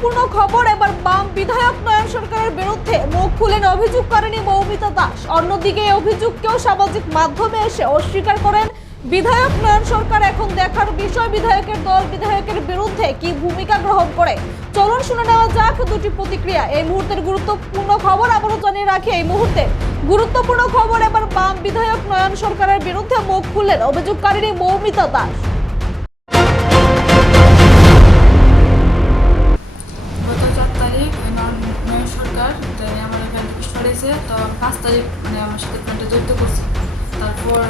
গুরুত্বপূর্ণ খবর। এবার বাম বিধায়ক নয়ন সরকারের বিরুদ্ধে মুখ খুলেন অভিযোগ করেনি মৌমিতা দাস। অন্যদিকে এই অভিযোগকেও সামাজিক মাধ্যমে এসে অস্বীকার করেন বিধায়ক নয়ন সরকার। এখন দেখার বিষয়, বিধায়কের দল বিধায়কের বিরুদ্ধে কি ভূমিকা গ্রহণ করে? চলুন শুনে নেওয়া যাক দুটি প্রতিক্রিয়া। এই মুহূর্তের গুরুত্বপূর্ণ খবর আবারও জানিয়ে রাখি, এই মুহূর্তে গুরুত্বপূর্ণ খবর, এবার বাম বিধায়ক নয়ন সরকারের বিরুদ্ধে মুখ খুললেন অভিযোগকারিনী মৌমিতা দাস। পড়েছে তো পাঁচ তারিখ মানে আমার সাথে ফোনটা জড়িত করছে। তারপর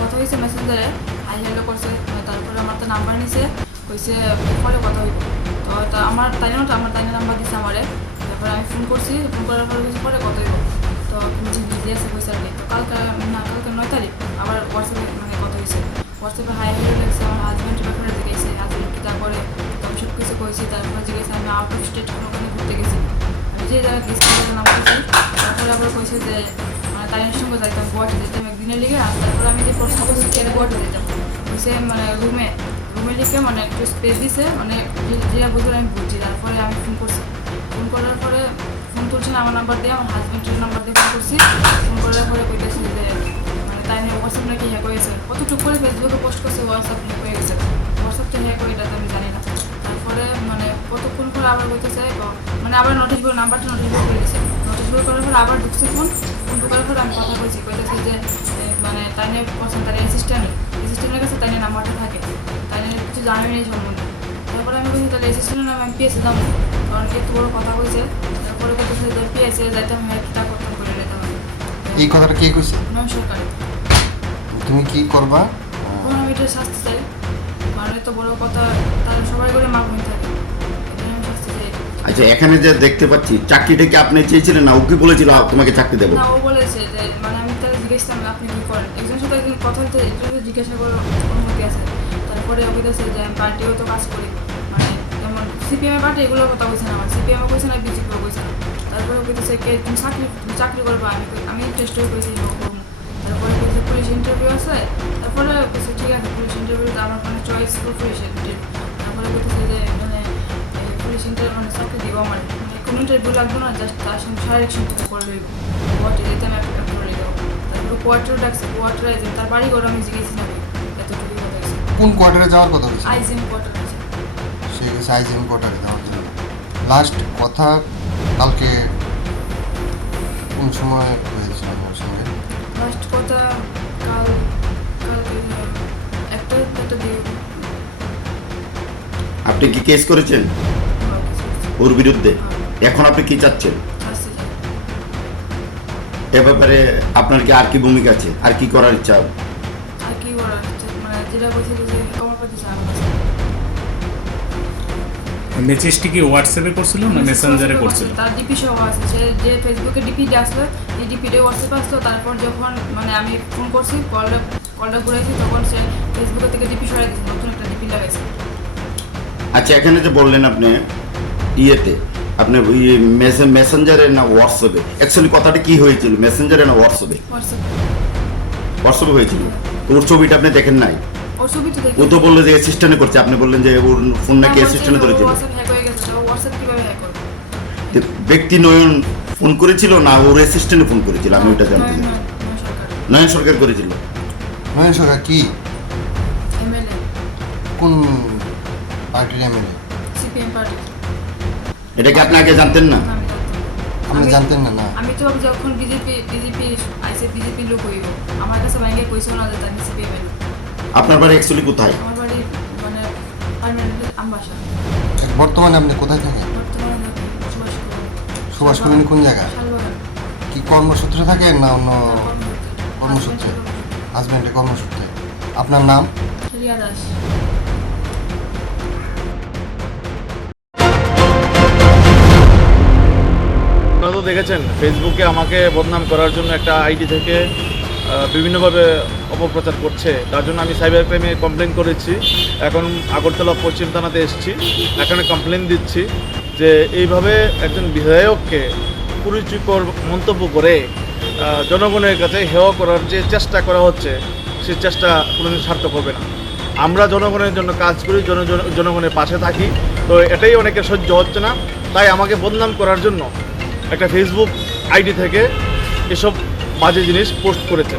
কথা হয়েছে মেসেঞ্জারে হাই হ্যালো করছে তারপরে আমার তো নাম্বার নিছে হয়েছে পরে কথা হইব। তো তা আমার তাই না আমার তাই নাম্বার দিছে আমারে। তারপরে আমি ফোন করছি ফোন করার পরে কইছে পরে কথা হইব। তো বিজি আছে কইছে আর কি। তো কালকে, না, কালকে নয় তারিখ, আবার হোয়াটসঅ্যাপে মানে কথা হয়েছে হোয়াটসঅ্যাপে হাই হ্যালো লেগেছে আমার হাজব্যান্ডের ব্যাপারে জিজ্ঞেসে হাজব্যান্ড কি তারপরে তো আমি সব কিছু করেছি তারপরে জিজ্ঞেস, আমি আউট অফ স্টেট ওখানে ঘুরতে গেছি। আমি যে জায়গায় গেছি তার নাম বলছি তারপরে আবার কইছে যে তাইনের সঙ্গে যাইতাম গুয়াহাটি যেতাম একদিনের লিগে, আর তারপরে আমি যে প্রশ্ন করছি কে গুয়াহাটি যেতাম কইছে মানে রুমে রুমে লিখে মানে একটু স্পেস দিছে মানে যে- যে আমি বুঝছি। তারপরে আমি ফোন করছি। ফোন করার পরে ফোন তুলছে না, আমার নাম্বার দিয়ে, আমার হাজব্যান্ডের নাম্বার দিয়ে ফোন করছি। ফোন করার পরে কইতেছি যে মানে তাই নিয়ে হোয়াটসঅ্যাপ নাকি হয়ে গেছে। কতটুকু করে ফেসবুকে পোস্ট করছে হোয়াটসঅ্যাপ হ্যাক হয়ে গেছে। হোয়াটসঅ্যাপটা হয়ে এটা তো আমি জানি না। তারপরে মানে কতক্ষণ করে আবার বলতেছে মানে আবার নোটিশ বোর্ড নাম্বারটা নোটিশ বোর্ড করে দিছে। নোটিশ করার পর আবার ঢুকছে ফোন। ফোন ঢুকার পর আমি কথা বলছি কইতেছে যে মানে তাই নিয়ে পছন্দ তার অ্যাসিস্ট্যান্ট অ্যাসিস্ট্যান্টের কাছে তাই নিয়ে নাম্বারটা থাকে। তাই নিয়ে কিছু জানাই নেই সম্বন্ধে। তারপরে আমি বলছি তাহলে অ্যাসিস্ট্যান্ট নামে আমি পিএসে যাব কারণ একটু বড় কথা হয়েছে তারপরে কইতেছে যে পিএসে যাইতাম হ্যাঁ কিতা করতাম করে যেতাম আমি এই কথাটা কে কইছে? নয় সরকারি তুমি কি করবা? আমি এটা শাস্তি চাই। কারণ এত বড় কথা তারা সবাই করে মা বোন থাকে আচ্ছা এখানে যে দেখতে পাচ্ছি, চাকরিটা কি আপনি চেয়েছিলেন না? ও কি বলেছিল তোমাকে চাকরি দেবো না, ও বলেছে যে মানে আমি তাকে জিজ্ঞেসলাম আপনি কি করেন? একজন সাথে কথা হচ্ছে তো জিজ্ঞাসা করার অনুমতি আছে। তারপরে ও বলেছে যে, আমি পার্টিও তো কাজ করি। মানে যেমন সিপিএম এর পার্টি এগুলোর কথা বলছে না আমার সিপিএম কইছে না বিজেপিও কইছে না। তারপরে ও বলতেছে, কে, তুমি চাকরি চাকরি করবে, আমি আমি চেষ্টা করেছি তারপরে বলছে, পুলিশ ইন্টারভিউ আছে? তারপরে বলছে, ঠিক আছে, পুলিশ ইন্টারভিউতে আমার মানে চয়েস ইন্টারভিউ তারপরে বলতেছে যে এই মানে চাকরি দিব আমার মানে কোনো ইন্টারভিউ লাগবে না জাস্ট তার সঙ্গে শারীরিক সম্পর্ক করে লইব। কোয়ার্টার যেতে আমি একটা করে লইব। তারপরে কোয়ার্টার ডাকছে কোয়ার্টারে যে তার বাড়ি ঘর আমি জিজ্ঞেস না এতটুকু কথা কোন কোয়ার্টারে যাওয়ার কথা হয়েছে? আইজিএম কোয়ার্টার আছে সে গেছে আইজিএম কোয়ার্টারে যাওয়ার জন্য। লাস্ট কথা কালকে কোন সময় হয়েছিল আমার সঙ্গে? লাস্ট কথা কাল কালকে একটা একটা দিয়ে আপনি কি কেস করেছেন? ওর বিরুদ্ধে। এখন আপনি কি চাচ্ছেন? এ ব্যাপারে আপনার কি আর কি ভূমিকা আছে? আর কি করার ইচ্ছা? মানে মেসেজটি কি হোয়াটসঅ্যাপে করছিল না মেসেঞ্জারে করছিল তার ডিপি সহ আছে। সে যে ফেসবুকে ডিপি আসলো এই ডিপিটা হোয়াটসঅ্যাপে আসলো তারপর যখন মানে আমি ফোন করছি কলটা কলটা ঘুরেছি তখন সে ফেসবুকে থেকে ডিপি সরাই দিয়েছে নতুন একটা ডিপি লাগাইছে। আচ্ছা এখানে যে বললেন আপনি ইয়েতে। আপনার ওই মেসেঞ্জারে না হোয়াটসঅ্যাপে অ্যাকচুয়ালি কথাটা কি হয়েছিল? মেসেঞ্জারে না হোয়াটসঅ্যাপে হোয়াটসঅ্যাপে হয়েছিল। তো ওর ছবিটা আপনি দেখেন নাই? ওর ছবি তো দেখি ও তো বলল যে অ্যাসিস্ট্যান্টে করছে। আপনি বললেন যে ওর ফোন নাকি অ্যাসিস্ট্যান্টে ধরেছিল। হয়ে ব্যক্তি নয়ন ফোন করেছিল না ওর অ্যাসিস্ট্যান্টে ফোন করেছিল? আমি ওটা জানতে চাই। সরকার। নয়ন সরকার করেছিল। নয়ন সরকার কি? কোন পার্টির এমএলএ সিপিএম পার্টি। এটা কি আপনি আগে জানতেন না? আমি আপনি জানতেন না না। আমি তো যখন বিজেপি বিজেপি আইসে বিজেপি লোক হইব আমার কাছে ব্যাংকে কইছো না তার সিপিএম এর আপনার বাড়ি অ্যাকচুয়ালি কোথায়? আমার বাড়ি মানে পার্মানেন্ট আমবাসা। বর্তমানে আপনি কোথায় থাকেন? বর্তমানে আমি সুভাষ কলোনি। কোন জায়গা কি কর্মসূত্রে থাকেন না অন্য কর্মসূত্রে। কর্মসূত্রে? হাজব্যান্ডের কর্মসূত্রে। আপনার নাম? রিয়া দাস। তো দেখেছেন ফেসবুকে আমাকে বদনাম করার জন্য একটা আইডি থেকে বিভিন্নভাবে অপপ্রচার করছে। তার জন্য আমি সাইবার ক্রাইমে কমপ্লেন করেছি। এখন আগরতলা পশ্চিম থানাতে এসেছি। এখানে কমপ্লেন দিচ্ছি যে এইভাবে একজন বিধায়ককে কুরুচিকর মন্তব্য করে জনগণের কাছে হেয় করার যে চেষ্টা করা হচ্ছে সে চেষ্টা কোনোদিন সার্থক হবে না। আমরা জনগণের জন্য কাজ করি, জন, জন- জনগণের পাশে থাকি। তো এটাই অনেকে সহ্য হচ্ছে না। তাই আমাকে বদনাম করার জন্য একটা ফেসবুক আইডি থেকে এসব বাজে জিনিস পোস্ট করেছে।